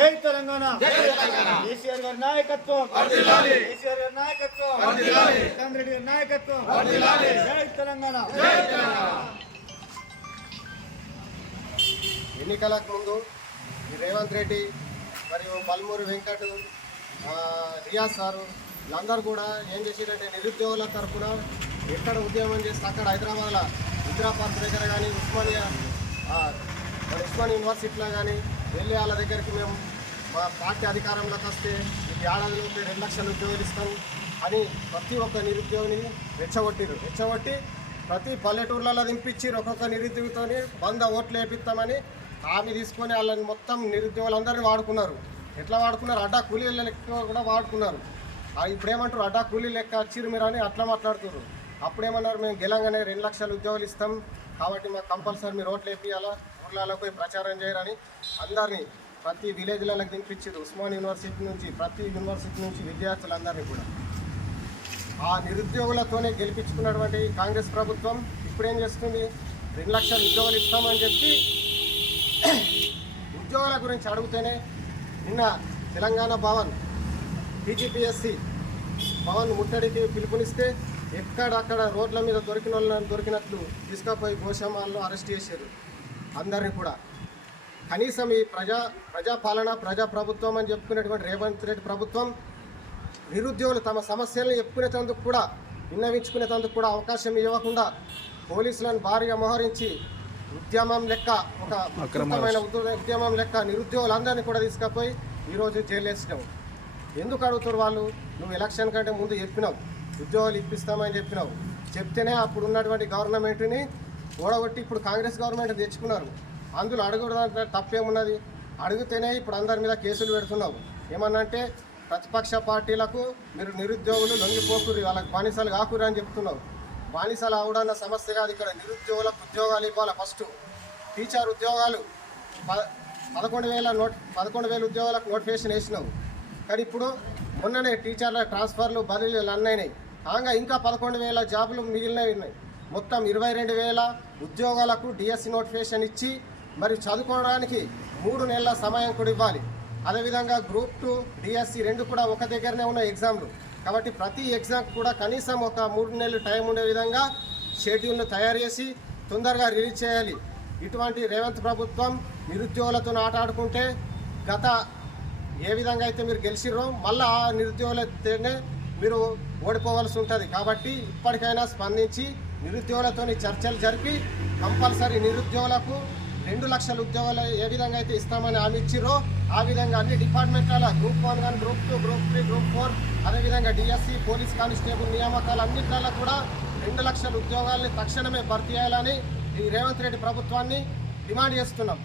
జై తెలంగాణ. కేసీఆర్ గారి నాయకత్వం. కేసీఆర్ గారి నాయకత్వం. రేవంత్ రెడ్డి గారి నాయకత్వం. జై తెలంగాణ. ఎన్నికలకు ముందు ఈ రేవంత్ రెడ్డి మరియు బల్మూరి వెంకట్ ఆ, రియాజ్ సారు వీళ్ళందరూ కూడా ఏం చేసేటంటే నిరుద్యోగుల తరఫున ఎక్కడ ఉద్యమం చేస్తే అక్కడ హైదరాబాద్లో ఇందిరా పార్క్ దగ్గర కానీ ఉస్మానియా ఆ, మన ఉస్మానియా యూనివర్సిటీలో కానీ వెళ్ళి వాళ్ళ దగ్గరికి మేము మా పార్టీ అధికారంలోకి వస్తే ఈ ఏడాదిలోపే రెండు లక్షలు ఉద్యోగులు ఇస్తాం అని ప్రతి ఒక్క నిరుద్యోగిని రెచ్చగొట్టిరు రెచ్చగొట్టి ప్రతి పల్లెటూర్లలో దింపించి ఒక్కొక్క నిరుద్యోగితోని వంద ఓట్లు వేపిస్తామని హామీ తీసుకొని వాళ్ళని మొత్తం నిరుద్యోగులందరినీ వాడుకున్నారు. ఎట్లా వాడుకున్నారు? అడ్డా కూలీల లెక్క కూడా వాడుకున్నారు. ఇప్పుడు ఏమంటారు అడ్డా కూలీ లెక్క వచ్చిరు మీరు అని అట్లా మాట్లాడుతున్నారు అప్పుడేమన్నారు మేము గెలంగానే రెండు లక్షల ఉద్యోగాలు ఇస్తాం. కాబట్టి మాకు కంపల్సరీ మీరు ఓట్లు వేపియాలా ఊర్లలో పోయి ప్రచారం చేయరని అందరినీ ప్రతి విలేజ్లకు దింపించారు ఉస్మాన్ యూనివర్సిటీ నుంచి ప్రతి యూనివర్సిటీ నుంచి విద్యార్థులందరినీ కూడా. ఆ నిరుద్యోగులతోనే గెలిపించుకున్నటువంటి కాంగ్రెస్ ప్రభుత్వం ఇప్పుడేం చేస్తుంది? రెండు లక్షల ఉద్యోగాలు ఇస్తామని చెప్పి ఉద్యోగాల గురించి అడిగితేనే నిన్న తెలంగాణ భవన్ టీజీపీఎస్సి భవన్ ముట్టడికి పిలుపునిస్తే ఎక్కడక్కడ రోడ్ల మీద దొరికిన వాళ్ళని దొరికినట్లు తీసుకుపోయి గోశామాల్లో అరెస్ట్ చేశారు అందరినీ కూడా. కనీసం ఈ ప్రజా ప్రజాపాలన ప్రజా ప్రభుత్వం అని చెప్పుకునేటువంటి రేవంత్ రెడ్డి ప్రభుత్వం నిరుద్యోగులు తమ సమస్యలను చెప్పుకునేందుకు కూడా విన్నవించుకునేందుకు కూడా అవకాశం ఇవ్వకుండా పోలీసులను భారీగా మోహరించి ఉద్యమం లెక్క ఒక ఉద్య- ఉద్యమం లెక్క నిరుద్యోగులందరినీ కూడా తీసుకుపోయి ఈరోజు జైలు వేసినావు ఎందుకు అడుగుతారు వాళ్ళు? నువ్వు ఎలక్షన్ కంటే ముందు చెప్పినావు. ఉద్యోగాలు ఇప్పిస్తామని చెప్పినావు. చెప్తేనే అప్పుడు ఉన్నటువంటి గవర్నమెంట్ని ఓడగొట్టి ఇప్పుడు కాంగ్రెస్ గవర్నమెంట్ తెచ్చుకున్నారు. అందులో అడగడం తప్పేమున్నది? అడిగితేనే ఇప్పుడు అందరి మీద కేసులు పెడుతున్నావు. ఏమన్నంటే ప్రతిపక్ష పార్టీలకు మీరు నిరుద్యోగులు లొంగిపోకురు వాళ్ళకి బానిసలు కాకురు అని చెప్తున్నావు. బానిసలు అవడన్న సమస్య కాదు ఇక్కడ. నిరుద్యోగులకు ఉద్యోగాలు ఇవ్వాలి ఫస్ట్? టీచర్ ఉద్యోగాలు ప- పదకొండు వేల నోట్ పదకొండు వేల ఉద్యోగాలకు నోటిఫికేషన్ వేసినావు. కానీ ఇప్పుడు మొన్ననే టీచర్ల ట్రాన్స్ఫర్లు బదిలీలు అన్నైనాయి కాగా ఇంకా పదకొండు వేల జాబులు మిగిలినవి ఉన్నాయి. మొత్తం ఇరవై రెండు వేల ఉద్యోగాలకు డిఎస్సి నోటిఫికేషన్ ఇచ్చి మరి చదువుకోవడానికి మూడు నెలల సమయం కూడా ఇవ్వాలి. అదేవిధంగా గ్రూప్ టూ డిఎస్సి రెండు కూడా ఒక దగ్గరనే ఉన్న ఎగ్జామ్లు. కాబట్టి ప్రతి ఎగ్జామ్ కూడా కనీసం ఒక మూడు నెలలు టైం ఉండే విధంగా షెడ్యూల్ను తయారు చేసి తొందరగా రిలీజ్ చేయాలి. ఇటువంటి రేవంత్ ప్రభుత్వం నిరుద్యోగులతో ఆట ఆడుకుంటే గత ఏ విధంగా అయితే మీరు గెలిచిర్రో మళ్ళా ఆ నిరుద్యోగులతోనే మీరు ఓడిపోవాల్సి ఉంటుంది. కాబట్టి ఇప్పటికైనా స్పందించి నిరుద్యోగులతో చర్చలు జరిపి కంపల్సరీ నిరుద్యోగులకు రెండు లక్షల ఉద్యోగాలు ఏ విధంగా అయితే ఇస్తామని హామీ ఇచ్చిరో ఆ విధంగా అన్ని డిపార్ట్మెంట్ల గ్రూప్ వన్ కానీ group two group three group four అదేవిధంగా డిఎస్సి పోలీస్ కానిస్టేబుల్ నియామకాలు అన్నింటిలో కూడా రెండు లక్షల ఉద్యోగాల్ని తక్షణమే భర్తీ చేయాలని ఈ రేవంత్ రెడ్డి ప్రభుత్వాన్ని డిమాండ్ చేస్తున్నాం.